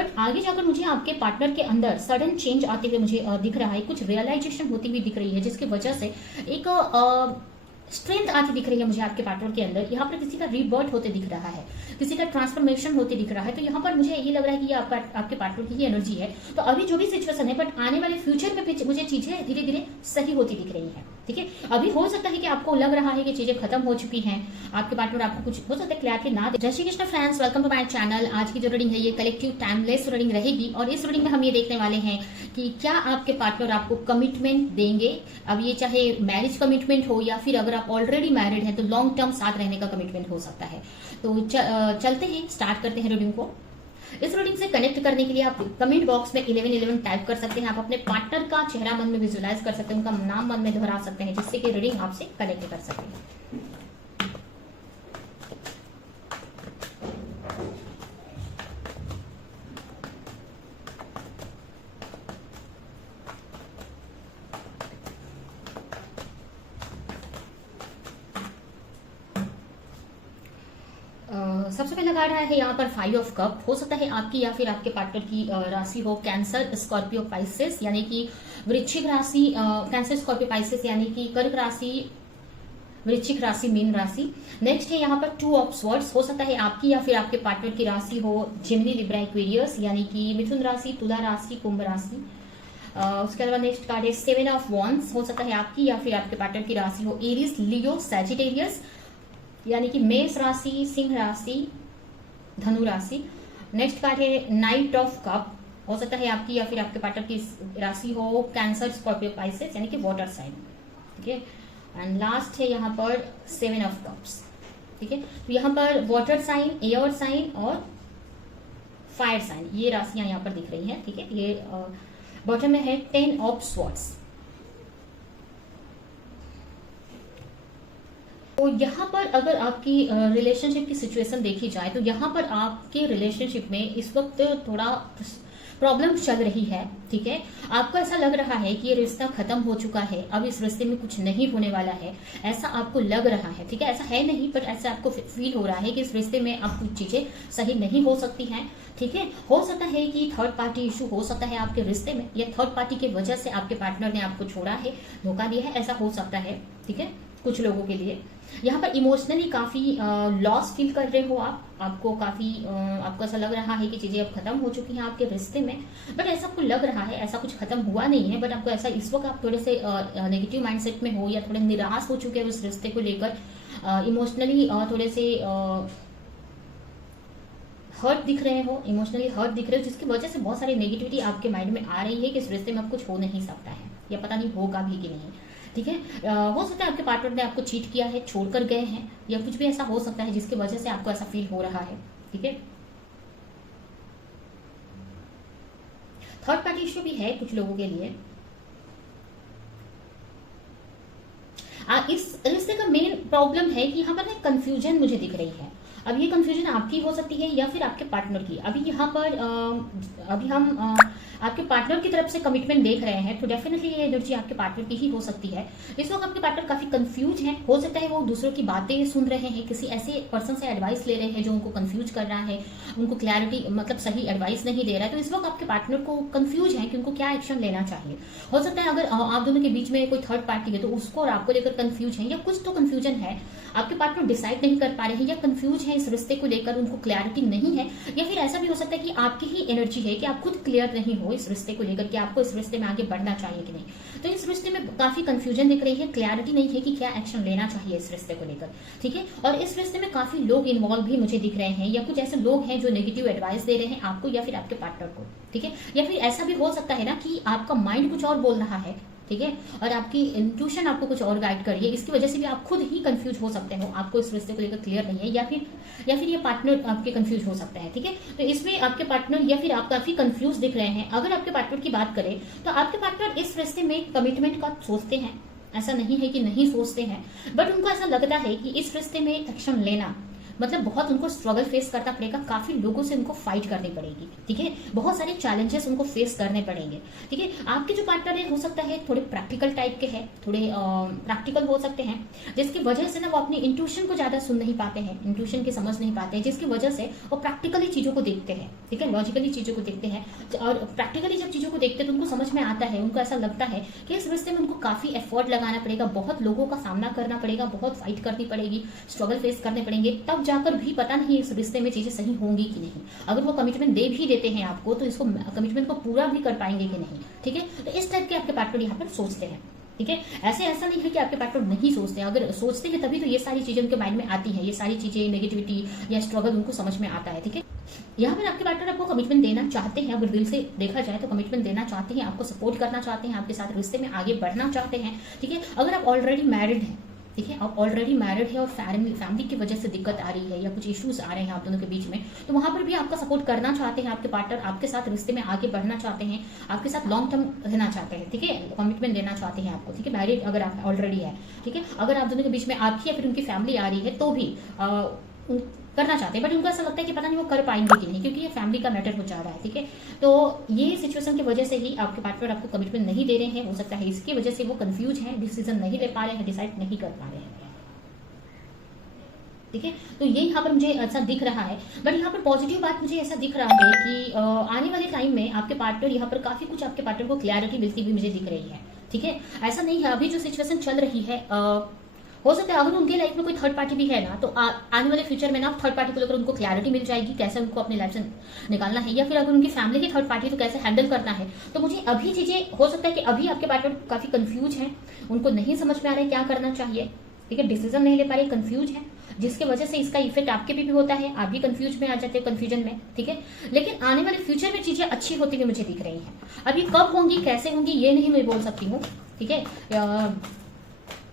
But आगे जाकर मुझे आपके पार्टनर के अंदर सडन चेंज आते हुए मुझे दिख रहा है, कुछ रियलाइजेशन होती हुई दिख रही है, जिसकी वजह से एक स्ट्रेंथ आती दिख रही है मुझे आपके पार्टनर के अंदर। यहाँ पर किसी का रीबर्थ होते दिख रहा है, किसी का ट्रांसफॉर्मेशन होते दिख रहा है। तो यहाँ पर मुझे ये लग रहा है कि ये आपके पार्टनर की ही एनर्जी है। तो अभी जो भी सिचुएशन है, बट आने वाले फ्यूचर में मुझे चीजें धीरे धीरे सही होती दिख रही है। ठीक है, अभी हो सकता है कि आपको लग रहा है कि चीजें खत्म हो चुकी हैं, आपके पार्टनर आपको कुछ हो सकता है क्लैरिटी ना दे। जय Shri Krishna friends, welcome to my channel. आज की जो रीडिंग है ये कलेक्टिव टाइमलेस रीडिंग रहेगी, और इस रीडिंग में हम ये देखने वाले हैं कि क्या आपके पार्टनर आपको कमिटमेंट देंगे। अब ये चाहे मैरिज कमिटमेंट हो या फिर अगर आप ऑलरेडी मैरिड है तो लॉन्ग टर्म साथ रहने का कमिटमेंट हो सकता है। तो चलते हैं, स्टार्ट करते हैं रीडिंग को। इस रीडिंग से कनेक्ट करने के लिए आप कमेंट बॉक्स में 1111 टाइप कर सकते हैं। आप अपने पार्टनर का चेहरा मन में विजुअलाइज कर सकते हैं, उनका नाम मन में दोहरा सकते हैं, जिससे कि रीडिंग आपसे कनेक्ट कर सके। सबसे पहला कार्ड है यहाँ पर 5 ऑफ कप। हो सकता है आपकी या फिर आपके पार्टनर की राशि हो कैंसर, स्कॉर्पियो, पाइसेस, यानी कि वृश्चिक राशि, कैंसर, स्कॉर्पियो, पाइसेस, यानी कि कर्क राशि, वृश्चिक राशि, मीन राशि। नेक्स्ट है यहाँ पर 2 ऑफ स्वॉर्ड्स। हो सकता है आपकी या फिर आपके पार्टनर की राशि हो जेमिनी, लिब्रा, एक्वेरियस, यानी कि मिथुन राशि, तुला राशि, कुंभ राशि। उसके अलावा नेक्स्ट कार्ड है 7 ऑफ वॉन्ड्स। हो सकता है आपकी या फिर आपके पार्टनर की राशि हो एरीज, लियो, सैजिटेरियस, यानी कि मेष राशि, सिंह राशि, धनु राशि। नेक्स्ट कार्ड है नाइट ऑफ कप। हो सकता है आपकी या फिर आपके पार्टनर की राशि हो कैंसर, स्कॉर्पियो, पाइसेस, यानी कि वाटर साइन। ठीक है, एंड लास्ट है यहाँ पर 7 ऑफ कप्स। ठीक है, तो यहाँ पर वाटर साइन, एयर साइन और फायर साइन, ये राशियां यहाँ पर दिख रही हैं। ठीक है, ये बॉटम में है 10 ऑफ स्वॉर्ड्स। तो यहाँ पर अगर आपकी रिलेशनशिप की सिचुएशन देखी जाए तो यहाँ पर आपके रिलेशनशिप में इस वक्त थोड़ा प्रॉब्लम चल रही है। ठीक है, आपको ऐसा लग रहा है कि ये रिश्ता खत्म हो चुका है, अब इस रिश्ते में कुछ नहीं होने वाला है, ऐसा आपको लग रहा है। ठीक है, ऐसा है नहीं, बट ऐसा आपको फील हो रहा है कि इस रिश्ते में अब कुछ चीजें सही नहीं हो सकती हैं। ठीक है, हो सकता है कि थर्ड पार्टी इशू हो सकता है आपके रिश्ते में, या थर्ड पार्टी की वजह से आपके पार्टनर ने आपको छोड़ा है, धोखा दिया है, ऐसा हो सकता है। ठीक है, कुछ लोगों के लिए यहाँ पर इमोशनली काफी लॉस फील कर रहे हो आपको काफी आपको ऐसा लग रहा है कि चीजें अब खत्म हो चुकी हैं आपके रिश्ते में, बट ऐसा आपको लग रहा है, ऐसा कुछ खत्म हुआ नहीं है, बट आपको ऐसा इस वक्त आप थोड़े से नेगेटिव माइंडसेट में हो या थोड़े निराश हो चुके हैं उस रिश्ते को लेकर, इमोशनली थोड़े से हर्ट दिख रहे हो, इमोशनली हर्ट दिख रहे हो, जिसकी वजह से बहुत सारी नेगेटिविटी आपके माइंड में आ रही है कि इस रिश्ते में अब कुछ हो नहीं सकता है, या पता नहीं होगा भी कि नहीं। ठीक है, हो सकता है आपके पार्टनर ने आपको चीट किया है, छोड़कर गए हैं, या कुछ भी ऐसा हो सकता है जिसकी वजह से आपको ऐसा फील हो रहा है। ठीक है, थर्ड पार्टी इश्यू भी है कुछ लोगों के लिए। इस रिश्ते का मेन प्रॉब्लम है कि यहाँ पर ना कंफ्यूजन मुझे दिख रही है। अब ये कंफ्यूजन आपकी हो सकती है या फिर आपके पार्टनर की। अभी यहाँ पर अभी हम आपके पार्टनर की तरफ से कमिटमेंट देख रहे हैं, तो डेफिनेटली ये एनर्जी आपके पार्टनर की ही हो सकती है। इस वक्त आपके पार्टनर काफी कंफ्यूज हैं, हो सकता है वो दूसरों की बातें सुन रहे हैं, किसी ऐसे पर्सन से एडवाइस ले रहे हैं जो उनको कंफ्यूज कर रहा है, उनको क्लैरिटी मतलब सही एडवाइस नहीं दे रहा है। तो इस वक्त आपके पार्टनर को कंफ्यूज है कि उनको क्या एक्शन लेना चाहिए। हो सकता है अगर आप दोनों के बीच में कोई थर्ड पार्टी है तो उसको और आपको लेकर कंफ्यूज है, या कुछ तो कंफ्यूजन है, आपके पार्टनर डिसाइड नहीं कर पा रहे हैं या कंफ्यूज है इस रिश्ते को लेकर, उनको क्लैरिटी नहीं है, या फिर ऐसा भी हो सकता है कि आपकी ही एनर्जी है कि आप खुद क्लियर नहीं हो इस रिश्ते को लेकर कि आपको इस रिश्ते में आगे बढ़ना चाहिए कि नहीं। तो इस रिश्ते में काफी कंफ्यूजन दिख रही है, क्लैरिटी नहीं है कि क्या एक्शन लेना चाहिए इस रिश्ते को लेकर। ठीक है, और इस रिश्ते में काफी लोग इन्वॉल्व भी मुझे दिख रहे हैं, या कुछ ऐसे लोग हैं जो नेगेटिव एडवाइस दे रहे हैं आपको या फिर आपके पार्टनर को। ठीक है, या फिर ऐसा भी हो सकता है ना कि आपका माइंड कुछ और बोल रहा है, ठीक है, और आपकी इंट्यूशन आपको कुछ और गाइड कर रही है, इसकी वजह से भी आप खुद ही कंफ्यूज हो सकते हो, आपको इस रिश्ते को लेकर क्लियर नहीं है, या फिर ये पार्टनर आपके कंफ्यूज हो सकता है। ठीक है, तो इसमें आपके पार्टनर या फिर आप काफी कंफ्यूज दिख रहे हैं। अगर आपके पार्टनर की बात करें तो आपके पार्टनर इस रिश्ते में कमिटमेंट का सोचते हैं, ऐसा नहीं है कि नहीं सोचते हैं, बट उनको ऐसा लगता है कि इस रिश्ते में एक्शन लेना, मतलब बहुत उनको स्ट्रगल फेस करना पड़ेगा, काफी लोगों से उनको फाइट करनी पड़ेगी, ठीक है, बहुत सारे चैलेंजेस उनको फेस करने पड़ेंगे, ठीक है। आपके जो पार्टनर है हो सकता है थोड़े प्रैक्टिकल टाइप के हैं, थोड़े प्रैक्टिकल हो सकते हैं, जिसकी वजह से ना वो अपनी इंट्यूशन को ज्यादा सुन नहीं पाते हैं, इंट्यूशन की समझ नहीं पाते हैं, जिसकी वजह से वो प्रैक्टिकली चीजों को देखते हैं, ठीक है, लॉजिकली चीजों को देखते हैं। और प्रैक्टिकली जब चीजों को देखते हैं तो उनको समझ में आता है, उनको ऐसा लगता है कि इस रिश्ते में उनको काफी एफर्ट लगाना पड़ेगा, बहुत लोगों का सामना करना पड़ेगा, बहुत फाइट करनी पड़ेगी, स्ट्रगल फेस करने पड़ेंगे, तब जाकर भी पता नहीं इस रिश्ते में चीजें सही होंगी कि नहीं। अगर वो कमिटमेंट दे भी देते हैं आपको तो इसको कमिटमेंट को पूरा भी कर पाएंगे कि नहीं, ठीक है। तो इस टाइप के आपके पार्टनर यहाँ पर सोचते हैं, ठीक है। ऐसा नहीं है कि आपके पार्टनर नहीं सोचते, अगर सोचते हैं तभी तो ये सारी चीजें उनके माइंड में आती हैं, ये सारी चीजें नेगेटिविटी या स्ट्रगल उनको समझ में आता है, ठीक है। यहाँ पर आपके पार्टनर आपको कमिटमेंट देना चाहते हैं, अगर दिल से देखा जाए तो कमिटमेंट देना चाहते हैं, आपको सपोर्ट करना चाहते हैं, आपके साथ रिश्ते में आगे बढ़ना चाहते हैं, ठीक है। अगर आप ऑलरेडी मैरिड हैं, ठीक है, आप ऑलरेडी मैरिड है और फैमिली की वजह से दिक्कत आ रही है या कुछ इश्यूज आ रहे हैं आप दोनों के बीच में, तो वहां पर भी आपका सपोर्ट करना चाहते हैं आपके पार्टनर, आपके साथ रिश्ते में आगे बढ़ना चाहते हैं, आपके साथ लॉन्ग टर्म रहना चाहते हैं, ठीक है, कमिटमेंट देना चाहते हैं आपको, ठीक है। मैरिड अगर आप ऑलरेडी है, ठीक है, अगर आप दोनों के बीच में आपकी या फिर उनकी फैमिली आ रही है तो भी करना चाहते हैं, बट उनको ऐसा लगता है कि पता नहीं वो कर पाएंगे कि नहीं, क्योंकि ये फैमिली का मैटर हो जा रहा है, ठीक है। तो ये सिचुएशन की वजह से ही आपके पार्टनर आपको कमिटमेंट नहीं दे रहे हैं, हो सकता है इसकी वजह से वो कंफ्यूज हैं, डिसीजन नहीं ले पा रहे हैं, डिसाइड नहीं कर पा रहे हैं, ठीक है। तो ये यहाँ पर मुझे ऐसा दिख रहा है, बट यहाँ पर पॉजिटिव बात मुझे ऐसा दिख रहा है कि आने वाले टाइम में आपके पार्टनर यहाँ पर काफी कुछ आपके पार्टनर को क्लैरिटी मिलती हुई मुझे दिख रही है, ठीक है। ऐसा नहीं है, अभी जो सिचुएशन चल रही है हो सकता है अगर उनके लाइफ में कोई थर्ड पार्टी भी है ना, तो आने वाले फ्यूचर में ना थर्ड पार्टी को लेकर उनको क्लैरिटी मिल जाएगी, कैसे उनको अपनी लाइफ से निकालना है, या फिर अगर उनकी फैमिली की थर्ड पार्टी तो कैसे हैंडल करना है। तो मुझे अभी चीजें हो सकता है कि अभी आपके पार्टनर काफी कंफ्यूज हैं, उनको नहीं समझ में आ रहा है क्या करना चाहिए, ठीक है, डिसीजन नहीं ले पा रहे, कंफ्यूज है, जिसकी वजह से इसका इफेक्ट आपके भी होता है, आप भी कंफ्यूज में आ जाते हैं, कंफ्यूजन में, ठीक है। लेकिन आने वाले फ्यूचर में चीजें अच्छी होती हुई मुझे दिख रही हैं। अभी कब होंगी कैसे होंगी ये नहीं मैं बोल सकती हूँ, ठीक है,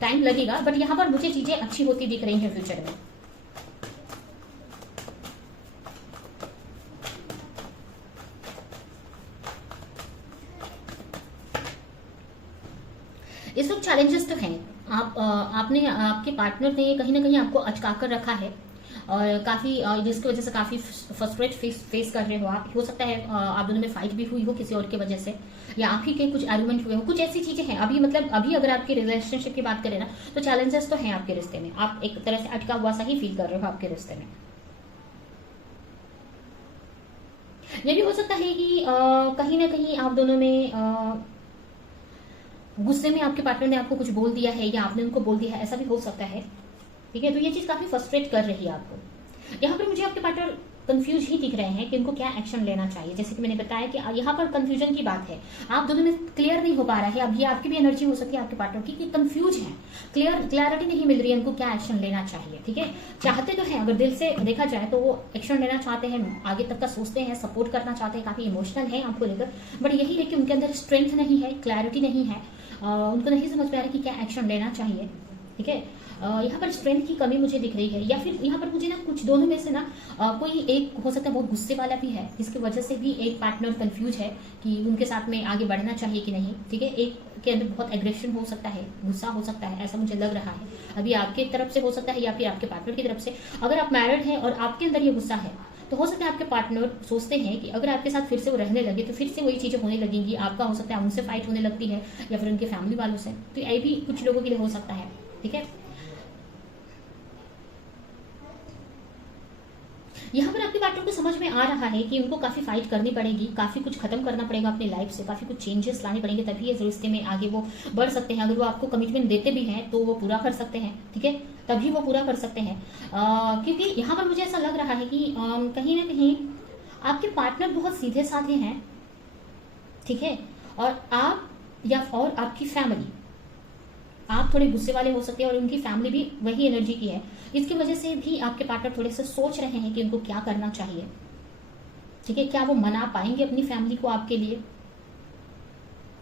टाइम लगेगा, बट यहाँ पर मुझे चीजें अच्छी होती दिख रही हैं फ्यूचर में। इस वक्त चैलेंजेस तो हैं, आपने आपके पार्टनर ने कहीं ना कहीं आपको अचका कर रखा है और काफी जिसकी वजह से काफी फ्रस्ट्रेट फेस कर रहे हो आप। हो सकता है आप दोनों में फाइट भी हुई हो किसी और की वजह से, या आप ही के कुछ आर्गुमेंट हुए हो, कुछ ऐसी चीजें हैं अभी। मतलब अभी अगर आपके रिलेशनशिप की बात करें ना तो चैलेंजेस तो हैं आपके रिश्ते में, आप एक तरह से अटका हुआ सा ही फील कर रहे हो आपके रिश्ते में। ये भी हो सकता है कि कहीं ना कहीं आप दोनों में गुस्से में आपके पार्टनर ने आपको कुछ बोल दिया है या आपने उनको बोल दिया है, ऐसा भी हो सकता है, ठीक है। तो ये चीज काफी फ्रस्ट्रेट कर रही है आपको। यहाँ पर मुझे आपके पार्टनर कंफ्यूज ही दिख रहे हैं कि उनको क्या एक्शन लेना चाहिए। जैसे कि मैंने बताया कि यहाँ पर कंफ्यूजन की बात है, आप दोनों में क्लियर नहीं हो पा रहा है। अब ये आपकी भी एनर्जी हो सकती है आपके पार्टनर की कि कंफ्यूज है, क्लैरिटी नहीं मिल रही है उनको क्या एक्शन लेना चाहिए, ठीक है। चाहते तो हैं, अगर दिल से देखा जाए तो वो एक्शन लेना चाहते हैं, आगे तक का सोचते हैं, सपोर्ट करना चाहते हैं, काफी इमोशनल है आपको लेकर, बट यही है कि उनके अंदर स्ट्रेंथ नहीं है, क्लैरिटी नहीं है, उनको नहीं समझ में आ रहा कि क्या एक्शन लेना चाहिए, ठीक है। यहाँ पर स्ट्रेंथ की कमी मुझे दिख रही है, या फिर यहाँ पर मुझे ना कुछ दोनों में से ना कोई एक हो सकता है बहुत गुस्से वाला भी है, जिसकी वजह से भी एक पार्टनर कंफ्यूज है कि उनके साथ में आगे बढ़ना चाहिए कि नहीं, ठीक है। एक के अंदर बहुत एग्रेशन हो सकता है, गुस्सा हो सकता है, ऐसा मुझे लग रहा है। अभी आपके तरफ से हो सकता है या फिर आपके पार्टनर की तरफ से। अगर आप मैरिड हैं और आपके अंदर ये गुस्सा है तो हो सकता है आपके पार्टनर सोचते हैं कि अगर आपके साथ फिर से वो रहने लगे तो फिर से वही चीजें होने लगेंगी, आपका हो सकता है उनसे फाइट होने लगती है या फिर उनके फैमिली वालों से। तो ये भी कुछ लोगों के लिए हो सकता है, ठीक है। यहाँ पर आपके पार्टनर को समझ में आ रहा है कि उनको काफी फाइट करनी पड़ेगी, काफी कुछ खत्म करना पड़ेगा अपनी लाइफ से, काफी कुछ चेंजेस लाने पड़ेंगे, तभी इस रिश्ते में आगे वो बढ़ सकते हैं। अगर वो आपको कमिटमेंट देते भी हैं तो वो पूरा कर सकते हैं, ठीक है, तभी वो पूरा कर सकते हैं। क्योंकि यहाँ पर मुझे ऐसा लग रहा है कि कहीं ना कहीं आपके पार्टनर बहुत सीधे साधे हैं, ठीक है, और आप या और आपकी फैमिली, आप थोड़े गुस्से वाले हो सकते हैं और उनकी फैमिली भी वही एनर्जी की है। इसकी वजह से भी आपके पार्टनर थोड़े से सोच रहे हैं कि उनको क्या करना चाहिए, ठीक है, क्या वो मना पाएंगे अपनी फैमिली को आपके लिए,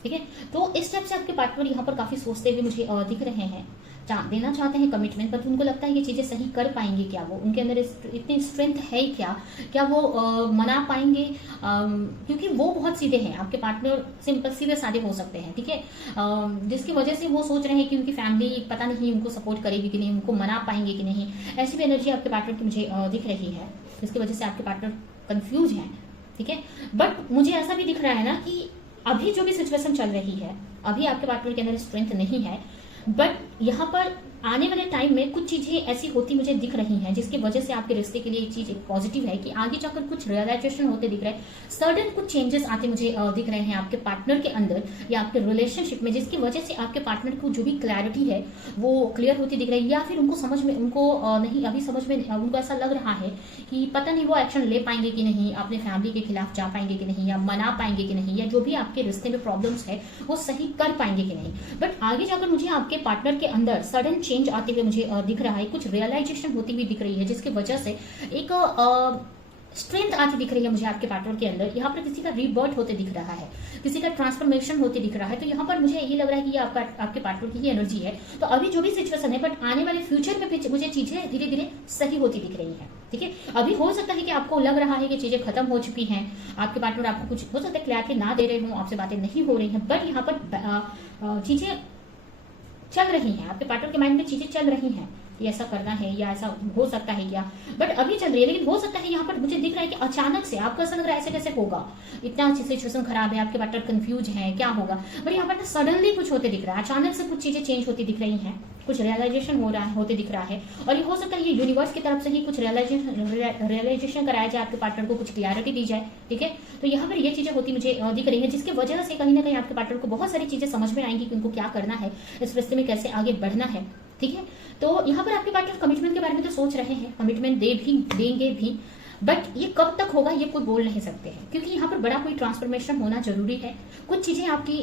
ठीक है। तो इस टाइप से आपके पार्टनर यहाँ पर काफी सोचते हुए मुझे दिख रहे हैं देना चाहते हैं कमिटमेंट, पर उनको लगता है ये चीजें सही कर पाएंगे क्या, वो उनके अंदर इतनी स्ट्रेंथ है क्या वो मना पाएंगे, क्योंकि वो बहुत सीधे हैं, आपके पार्टनर सिंपल सीधे साधे हो सकते हैं, ठीक है, जिसकी वजह से वो सोच रहे हैं कि उनकी फैमिली पता नहीं उनको सपोर्ट करेगी कि नहीं, उनको मना पाएंगे कि नहीं। ऐसी भी एनर्जी आपके पार्टनर की मुझे दिख रही है, जिसकी वजह से आपके पार्टनर कंफ्यूज हैं, ठीक है। बट मुझे ऐसा भी दिख रहा है ना कि अभी जो भी सिचुएशन चल रही है, अभी आपके पार्टनर के अंदर स्ट्रेंथ नहीं है, बट यहाँ पर आने वाले टाइम में कुछ चीजें ऐसी होती मुझे दिख रही हैं जिसकी वजह से आपके रिश्ते के लिए एक चीज एक पॉजिटिव है कि आगे जाकर कुछ रियलाइजेशन होते दिख रहे हैं, सडन कुछ चेंजेस आते मुझे दिख रहे हैं आपके पार्टनर के अंदर या आपके रिलेशनशिप में, जिसकी वजह से आपके पार्टनर को जो भी क्लैरिटी है वो क्लियर होती दिख रही है, या फिर उनको समझ में नहीं अभी समझ में उनको ऐसा लग रहा है कि पता नहीं वो एक्शन ले पाएंगे कि नहीं, अपने फैमिली के खिलाफ जा पाएंगे कि नहीं, या मना पाएंगे कि नहीं, या जो भी आपके रिश्ते में प्रॉब्लम्स है वो सही कर पाएंगे कि नहीं। बट आगे जाकर मुझे आपके पार्टनर के अंदर सडन चेंज आते हुए मुझे दिख रहा है, कुछ रियलाइजेशन होती हुई दिख रही है, जिसकी वजह से एक स्ट्रेंथ आती दिख रही है मुझे आपके पार्टनर के अंदर। यहाँ पर किसी का रीबर्थ होते दिख रहा है, किसी का ट्रांसफॉर्मेशन होते दिख रहा है, तो यहाँ पर मुझे ये लग रहा है कि ये आपके पार्टनर की ही एनर्जी है। तो अभी जो भी सिचुएशन है, बट आने वाले फ्यूचर में मुझे चीजें धीरे धीरे सही होती दिख रही है, ठीक है। अभी हो सकता है कि आपको लग रहा है कि चीजें खत्म हो चुकी हैं, आपके पार्टनर आपको कुछ हो सकता है क्लैरिटी ना दे रहे हो, आपसे बातें नहीं हो रही हैं, बट यहाँ पर चीजें चल रही हैं, आपके पार्टनर के माइंड में चीजें चल रही हैं कि ऐसा करना है या ऐसा हो सकता है क्या, बट अभी चल रही है। लेकिन हो सकता है यहाँ पर मुझे दिख रहा है कि अचानक से आपको ऐसा लग रहा है ऐसे कैसे होगा, इतना अच्छी सिचुएशन खराब है, आपके पार्टनर कंफ्यूज है क्या होगा, बट यहाँ पर सडनली कुछ होते दिख रहा है, अचानक से कुछ चीजें चेंज होती दिख रही हैं, कुछ रियलाइजेशन हो रहा है होते दिख रहा है, और ये हो सकता है ये यूनिवर्स की तरफ से ही कुछ रियलाइजेशन कराया जाए, आपके पार्टनर को कुछ क्लैरिटी दी जाए, ठीक है। तो यहाँ पर ये चीजें होती मुझे दिख रही है, जिसकी वजह से कहीं ना कहीं आपके पार्टनर को बहुत सारी चीजें समझ में आएंगी कि उनको क्या करना है, इस रिश्ते में कैसे आगे बढ़ना है, ठीक है। तो यहाँ पर आपके पार्टनर कमिटमेंट के बारे में तो सोच रहे हैं, कमिटमेंट देंगे भी, बट ये कब तक होगा ये कोई बोल नहीं सकते हैं, क्योंकि यहाँ पर बड़ा कोई ट्रांसफॉर्मेशन होना जरूरी है, कुछ चीजें आपकी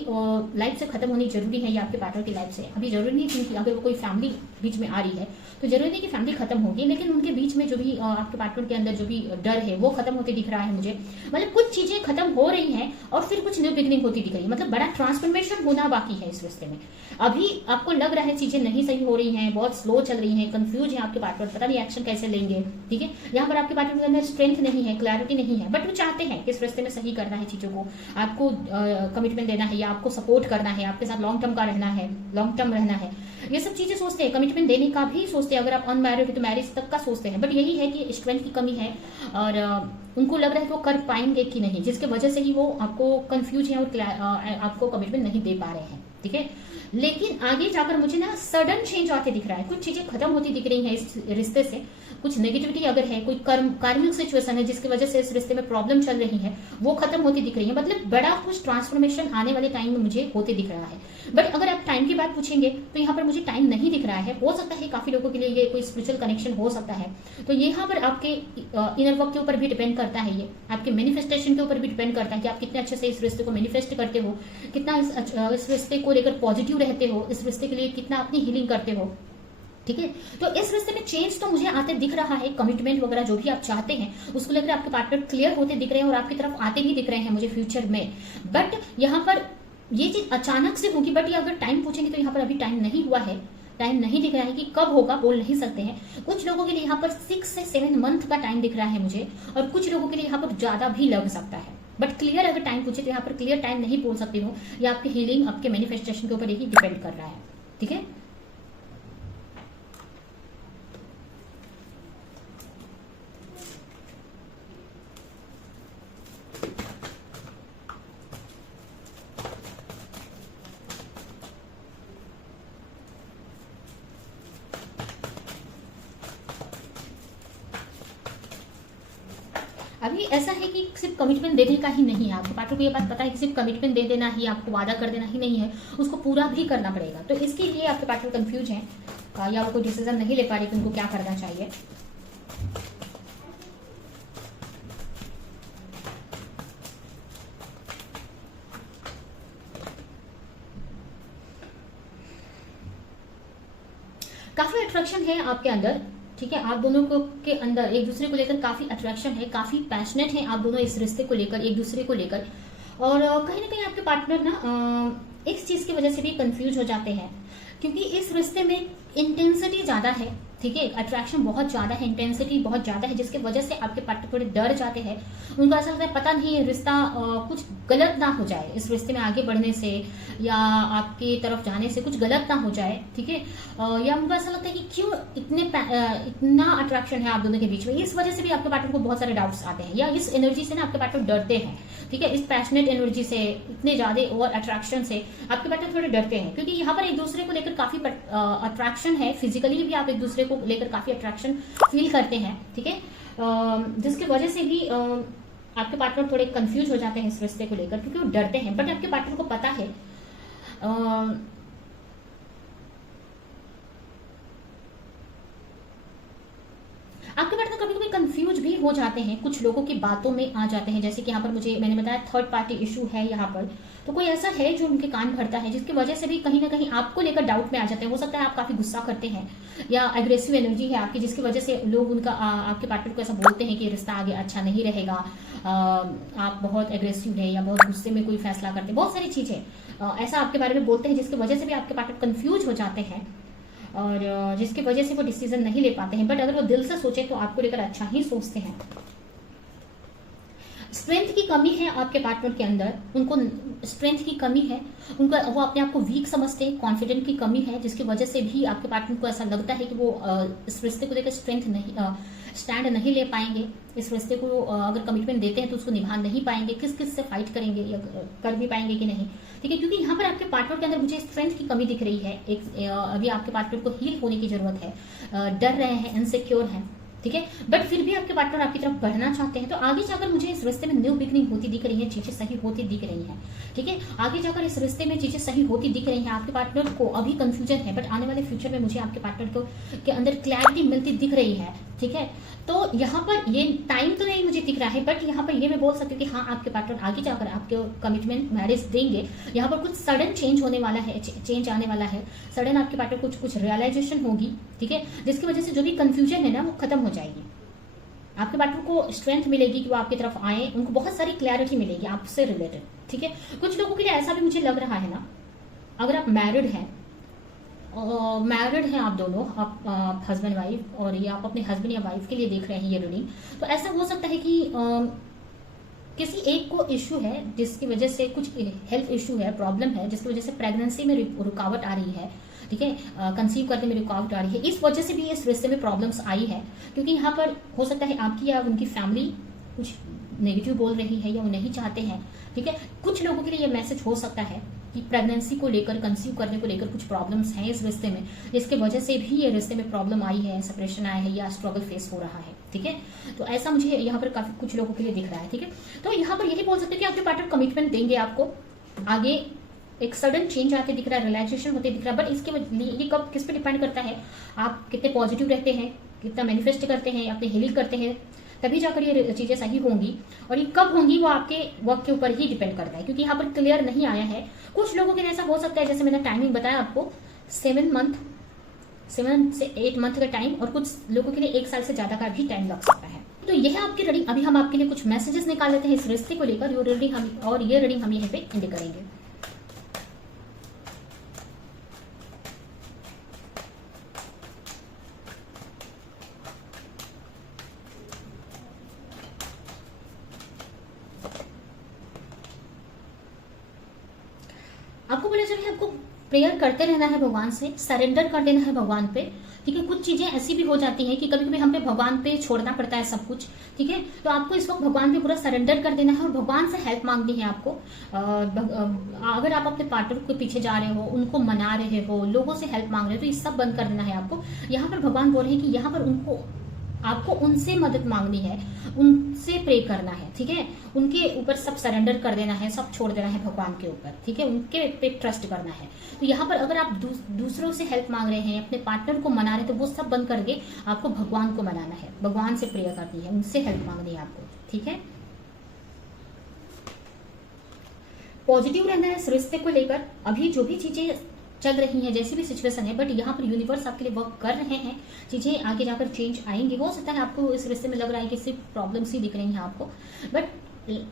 लाइफ से खत्म होनी जरूरी है, या आपके पार्टनर की लाइफ से। अभी जरूरी नहीं, क्योंकि अगर वो कोई फैमिली बीच में आ रही है तो जरूरी नहीं कि फैमिली खत्म होगी, लेकिन उनके बीच में जो भी आपके पार्टनर के अंदर जो भी डर है वो खत्म होते दिख रहा है मुझे, मतलब कुछ चीजें खत्म हो रही हैं और फिर कुछ न्यू बिगनिंग होती दिख रही है, मतलब बड़ा ट्रांसफॉर्मेशन होना बाकी है इस रिश्ते में। अभी आपको लग रहा है चीजें नहीं सही हो रही हैं, बहुत स्लो चल रही हैं, कंफ्यूज है आपके पार्टनर, पता नहीं एक्शन कैसे लेंगे, ठीक है। यहाँ पर आपके पार्टनर के अंदर स्ट्रेंथ नहीं है, क्लैरिटी नहीं है, बट वो चाहते हैं कि इस रिश्ते में सही करना है चीजों को, आपको कमिटमेंट देना है या आपको सपोर्ट करना है, आपके साथ लॉन्ग टर्म का रहना है, लॉन्ग टर्म रहना है, ये सब चीजें सोचते हैं, कमिटमेंट देने का भी सोचते हैं, अगर आप अनमैरिड हो तो मैरिज तक का सोचते हैं, बट यही है कि स्ट्रेंथ की कमी है और उनको लग रहा है कि वो कर पाएंगे कि नहीं, जिसके वजह से ही वो आपको कंफ्यूज है और आपको कमिटमेंट नहीं दे पा रहे हैं, ठीक है। लेकिन आगे जाकर मुझे ना सडन चेंज आते दिख रहा है, कुछ चीजें खत्म होती दिख रही हैं इस रिश्ते से, कुछ नेगेटिविटी अगर है, कोई कार्मिक सिचुएशन है जिसकी वजह से इस रिश्ते में प्रॉब्लम चल रही है वो खत्म होती दिख रही है, मतलब बड़ा कुछ ट्रांसफॉर्मेशन आने वाले टाइम में मुझे होते दिख रहा है। बट अगर आप टाइम की बात पूछेंगे तो यहाँ पर मुझे टाइम नहीं दिख रहा है, हो सकता है काफी लोगों के लिए ये कोई स्पिरिचुअल कनेक्शन हो सकता है, तो यहाँ पर आपके इनर वर्क के ऊपर भी डिपेंड करता है, ये आपके मैनिफेस्टेशन के ऊपर भी डिपेंड करता है कि आप कितने अच्छे से इस रिश्ते को मैनिफेस्ट करते हो, कितना इस रिश्ते को लेकर पॉजिटिव रहते हो, इस रिश्ते के लिए कितना अपनी हीलिंग करते हो, ठीक है। तो इस रिश्ते में चेंज तो मुझे आते दिख रहा है, कमिटमेंट वगैरह जो भी आप चाहते हैं उसको लेकर आपके पार्टनर क्लियर होते दिख रहे हैं और आपकी तरफ आते भी दिख रहे हैं मुझे फ्यूचर में। बट यहाँ पर ये चीज अचानक से होगी, बट ये अगर टाइम पूछेंगे तो यहाँ पर अभी टाइम नहीं हुआ है, टाइम नहीं दिख रहा है कि कब होगा, बोल नहीं सकते हैं। कुछ लोगों के लिए यहाँ पर 6 से 7 मंथ का टाइम दिख रहा है मुझे, और कुछ लोगों के लिए यहाँ पर ज्यादा भी लग सकता है, बट क्लियर अगर टाइम पूछे तो यहाँ पर क्लियर टाइम नहीं बोल सकती हूँ, या आपकी हीलिंग आपके मैनिफेस्टेशन के ऊपर ही डिपेंड कर रहा है, ठीक है। अभी ऐसा है कि सिर्फ कमिटमेंट देने का ही नहीं है, आपके पार्टनर को ये बात पता है कि सिर्फ कमिटमेंट दे देना ही, आपको वादा कर देना ही नहीं है, उसको पूरा भी करना पड़ेगा। तो इसके लिए आपके पार्टनर कंफ्यूज हैं या वो कोई डिसीजन नहीं ले पा रहे कि उनको क्या करना चाहिए। काफी अट्रैक्शन है आपके अंदर, ठीक है। आप दोनों को के अंदर एक दूसरे को लेकर काफी अट्रैक्शन है, काफी पैशनेट है आप दोनों इस रिश्ते को लेकर, एक दूसरे को लेकर। और कहीं ना कहीं आपके पार्टनर ना इस चीज की वजह से भी कंफ्यूज हो जाते हैं क्योंकि इस रिश्ते में इंटेंसिटी ज्यादा है, ठीक है, अट्रैक्शन बहुत ज्यादा है, इंटेंसिटी बहुत ज्यादा है, जिसकी वजह से आपके पार्टनर थोड़े डर जाते हैं। उनको ऐसा लगता है पता नहीं ये रिश्ता कुछ गलत ना हो जाए, इस रिश्ते में आगे बढ़ने से या आपकी तरफ जाने से कुछ गलत ना हो जाए, ठीक है। या उनको ऐसा लगता है कि क्यों इतना अट्रैक्शन है आप दोनों के बीच में, इस वजह से भी आपके पार्टनर को बहुत सारे डाउट्स आते हैं, या इस एनर्जी से ना आपके पार्टनर डरते हैं, ठीक है, इस पैशनेट एनर्जी से, इतने ज्यादा ओवर अट्रैक्शन से आपके पार्टनर थोड़े डरते हैं, क्योंकि यहाँ पर एक दूसरे को लेकर काफी अट्रैक्शन है, फिजिकली भी आप एक दूसरे को लेकर काफी अट्रैक्शन फील करते हैं, ठीक है, जिसकी वजह से भी आपके पार्टनर थोड़े कंफ्यूज हो जाते हैं इस रिश्ते को लेकर, क्योंकि वो डरते हैं, बट आपके पार्टनर को पता है आपके पार्टनर कभी कभी कंफ्यूज भी हो जाते हैं, कुछ लोगों की बातों में आ जाते हैं, जैसे कि यहाँ पर मैंने बताया थर्ड पार्टी इशू है यहाँ पर, तो कोई ऐसा है जो उनके कान भरता है, जिसकी वजह से भी कहीं ना कहीं आपको लेकर डाउट में आ जाते हैं। हो सकता है आप काफी गुस्सा करते हैं या एग्रेसिव एनर्जी है आपकी, जिसकी वजह से लोग उनका आपके पार्टनर को ऐसा बोलते हैं कि रिश्ता आगे अच्छा नहीं रहेगा, आप बहुत एग्रेसिव है या बहुत गुस्से में कोई फैसला करते हैं, बहुत सारी चीजें ऐसा आपके बारे में बोलते हैं, जिसकी वजह से भी आपके पार्टनर कंफ्यूज हो जाते हैं और जिसकी वजह से वो डिसीजन नहीं ले पाते हैं। बट अगर वो दिल से सोचे तो आपको लेकर अच्छा ही सोचते हैं। स्ट्रेंथ की कमी है आपके पार्टनर के अंदर, उनको स्ट्रेंथ की कमी है, उनका वो अपने आप को वीक समझते हैं, कॉन्फिडेंट की कमी है, जिसकी वजह से भी आपके पार्टनर को ऐसा लगता है कि वो इस रिश्ते को लेकर स्टैंड नहीं ले पाएंगे, इस रिश्ते को अगर कमिटमेंट देते हैं तो उसको निभा नहीं पाएंगे, किस किस से फाइट करेंगे या कर भी पाएंगे कि नहीं, ठीक है, क्योंकि यहाँ पर आपके पार्टनर के अंदर मुझे स्ट्रेंथ की कमी दिख रही है। अभी आपके पार्टनर को हील होने की जरूरत है, डर रहे हैं, इनसिक्योर हैं, ठीक है, बट फिर भी आपके पार्टनर आपकी तरफ बढ़ना चाहते हैं। तो आगे जाकर मुझे इस रिश्ते में न्यू बिगनिंग होती दिख रही है, चीजें सही होती दिख रही हैं, ठीक है, आगे जाकर इस रिश्ते में चीजें सही होती दिख रही हैं। आपके पार्टनर को अभी कंफ्यूजन है, बट आने वाले फ्यूचर में मुझे आपके पार्टनर को के अंदर क्लैरिटी मिलती दिख रही है, ठीक है। तो यहाँ पर ये टाइम तो नहीं मुझे दिख रहा है, बट यहाँ पर ये मैं बोल सकती हूँ कि हाँ आपके पार्टनर आगे जाकर आपके कमिटमेंट मैरिज देंगे। यहाँ पर कुछ सडन चेंज होने वाला है, चेंज आने वाला है, सडन आपके पार्टनर कुछ रियलाइजेशन होगी, ठीक है, जिसकी वजह से जो भी कंफ्यूजन है ना वो खत्म हो जाएगी। आपके पार्टनर को स्ट्रेंथ मिलेगी कि वो आपकी तरफ आए, उनको बहुत सारी क्लैरिटी मिलेगी आपसे रिलेटेड, ठीक है। कुछ लोगों के लिए ऐसा भी मुझे लग रहा है ना, अगर आप मैरिड हैं आप दोनों, आप हस्बैंड वाइफ, और ये आप अपने हस्बैंड या वाइफ के लिए देख रहे हैं ये रीडिंग, तो ऐसा हो सकता है कि किसी एक को इश्यू है जिसकी वजह से कुछ हेल्थ इश्यू है, प्रॉब्लम है, जिसकी वजह से प्रेगनेंसी में रुकावट आ रही है, ठीक है, कंसीव करने में रुकावट आ रही है, इस वजह से भी इस रिश्ते में प्रॉब्लम्स आई है, क्योंकि यहाँ पर हो सकता है आपकी या उनकी फैमिली कुछ नेगेटिव बोल रही है या वो नहीं चाहते हैं, ठीक है। कुछ लोगों के लिए ये मैसेज हो सकता है कि प्रेगनेंसी को लेकर, कंसीव करने को लेकर कुछ प्रॉब्लम्स हैं इस रिश्ते में, जिसके वजह से भी ये रिश्ते में प्रॉब्लम आई है, सेपरेशन आया है या स्ट्रगल फेस हो रहा है, ठीक है। तो ऐसा मुझे यहाँ पर काफी कुछ लोगों के लिए दिख रहा है, ठीक है। तो यहाँ पर यही बोल सकते हैं कि आपके पार्टनर कमिटमेंट देंगे आपको, आगे एक सडन चेंज आते दिख रहा है, रियलाइजेशन होते दिख रहा है, बट इसके लिए ये कब किस पे डिपेंड करता है, आप कितने पॉजिटिव रहते हैं, कितना मैनिफेस्ट करते हैं, अपने हीलिंग करते हैं, तभी जाकर ये चीजें सही होंगी। और ये कब होंगी वो आपके वर्क के ऊपर ही डिपेंड करता है, क्योंकि यहाँ पर क्लियर नहीं आया है। कुछ लोगों के लिए ऐसा हो सकता है, जैसे मैंने टाइमिंग बताया आपको, 7 से 8 मंथ का टाइम, और कुछ लोगों के लिए 1 साल से ज्यादा का भी टाइम लग सकता है। तो यह है आपकी रीडिंग। अभी हम आपके लिए कुछ मैसेजेस निकाल लेते हैं इस रिश्ते को लेकर, ये रीडिंग हम यहाँ पे एंड करेंगे। आपको बोला जा रहा है आपको प्रेयर करते रहना है भगवान से, सरेंडर कर देना है भगवान पे, ठीक है। कुछ चीजें ऐसी भी हो जाती हैं कि कभी कभी हम पे भगवान पे छोड़ना पड़ता है सब कुछ, ठीक है। तो आपको इस वक्त भगवान पे पूरा सरेंडर कर देना है और भगवान से हेल्प मांगनी है आपको। अगर आप अपने पार्टनर के पीछे जा रहे हो, उनको मना रहे हो, लोगों से हेल्प मांग रहे हो, तो ये सब बंद कर देना है आपको। यहाँ पर भगवान बोल रहे हैं कि यहाँ पर आपको उनसे मदद मांगनी है, उनसे प्रे करना है, ठीक है। उनके ऊपर सब सरेंडर कर देना है, सब छोड़ देना है भगवान के ऊपर, ठीक है। उनके पे ट्रस्ट करना है। तो यहाँ पर अगर आप दूसरों से हेल्प मांग रहे हैं, अपने पार्टनर को मना रहे हैं, तो वो सब बंद करके आपको भगवान को मनाना है, भगवान से प्रेयर करनी है, उनसे हेल्प मांगनी है आपको, ठीक है। पॉजिटिव रहना है इस रिश्ते को लेकर। अभी जो भी चीजें चल रही हैं, जैसी भी सिचुएशन है, बट यहाँ पर यूनिवर्स आपके लिए वर्क कर रहे हैं, चीजें आगे जाकर चेंज आएंगी। हो सकता है आपको इस रिश्ते में लग रहा है कि सिर्फ प्रॉब्लम्स ही दिख रही हैं आपको, बट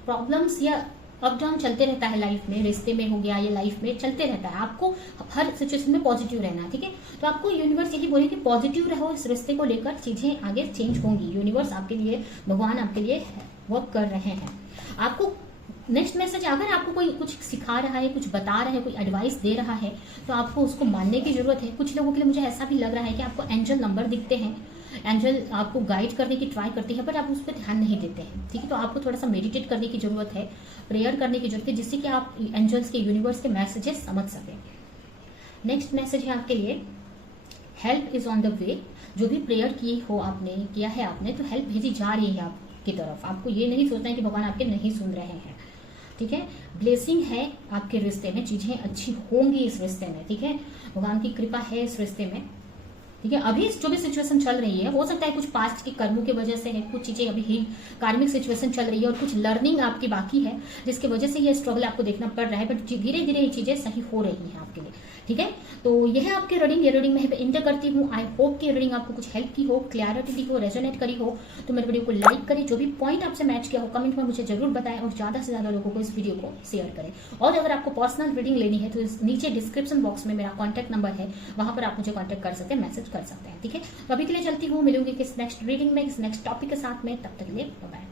प्रॉब्लम्स या अप डाउन चलते रहता है लाइफ में, रिश्ते में हो गया या लाइफ में चलते रहता है। आपको हर सिचुएशन में पॉजिटिव रहना है, ठीक है। तो आपको यूनिवर्स यही बोले कि पॉजिटिव रहो, इस रिश्ते को लेकर चीजें आगे चेंज होंगी। यूनिवर्स आपके लिए, भगवान आपके लिए वर्क कर रहे हैं। आपको नेक्स्ट मैसेज, अगर आपको कोई कुछ सिखा रहा है, कुछ बता रहा है, कोई एडवाइस दे रहा है, तो आपको उसको मानने की जरूरत है। कुछ लोगों के लिए मुझे ऐसा भी लग रहा है कि आपको एंजल नंबर दिखते हैं, एंजल आपको गाइड करने की ट्राई करती है, बट आप उस पर ध्यान नहीं देते हैं, ठीक है। तो आपको थोड़ा सा मेडिटेट करने की जरूरत है, प्रेयर करने की जरूरत है, जिससे कि आप एंजल्स के, यूनिवर्स के मैसेजेस समझ सकें। नेक्स्ट मैसेज है आपके लिए, help is on the way. जो भी प्रेयर की हो आपने, किया है आपने, तो हेल्प भेजी जा रही है आपकी तरफ। आपको ये नहीं सोचना है कि भगवान आपके नहीं सुन रहे हैं, ठीक है। ब्लेसिंग है आपके रिश्ते में, चीजें अच्छी होंगी इस रिश्ते में, ठीक है। भगवान की कृपा है इस रिश्ते में, ठीक है। अभी जो भी सिचुएशन चल रही है, हो सकता है कुछ पास्ट के कर्मों की वजह से है, कुछ चीजें अभी ही कार्मिक सिचुएशन चल रही है और कुछ लर्निंग आपकी बाकी है, जिसकी वजह से ये स्ट्रगल आपको देखना पड़ रहा है, बट धीरे धीरे ये चीजें सही हो रही हैं आपके लिए, ठीक है। तो यह है आपकी रीडिंग। ये रीडिंग मैं इंटर करती हूँ। आई होप कि रीडिंग आपको कुछ हेल्प की हो, क्लैरिटी दी हो, रेजोनेट करी हो। तो मेरे वीडियो को लाइक करें, जो भी पॉइंट आपसे मैच किया हो कमेंट में मुझे जरूर बताएं, और ज्यादा से ज्यादा लोगों को इस वीडियो को शेयर करें। और अगर आपको पर्सनल रीडिंग लेनी है तो इस नीचे डिस्क्रिप्शन बॉक्स में मेरा कॉन्टैक्ट नंबर है, वहां पर आप मुझे कॉन्टैक्ट कर सकते हैं, मैसेज कर सकते हैं, ठीक है। तो अभी के लिए चलती हूँ, मिलूंगी किस नेक्स्ट रीडिंग में, किस नेक्स्ट टॉपिक के साथ में। तब तक के लिए बाय।